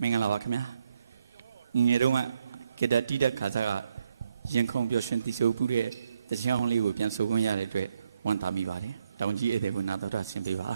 မင်္ဂလာပါခင်ဗျာငယ်တုန်းကကေတတိတဲ့ခါစားကရင်ခုန်ပျော်ရွှင်တည်ဆိုပူတဲ့တခြင်းအောင်လေးကိုပြန်ဆိုခွင့်ရတဲ့အတွက်ဝမ်းသာမိပါတယ်တောင်ကြီးဧည့်သည်ကိုနာတော်တာဆင်ပေးပါ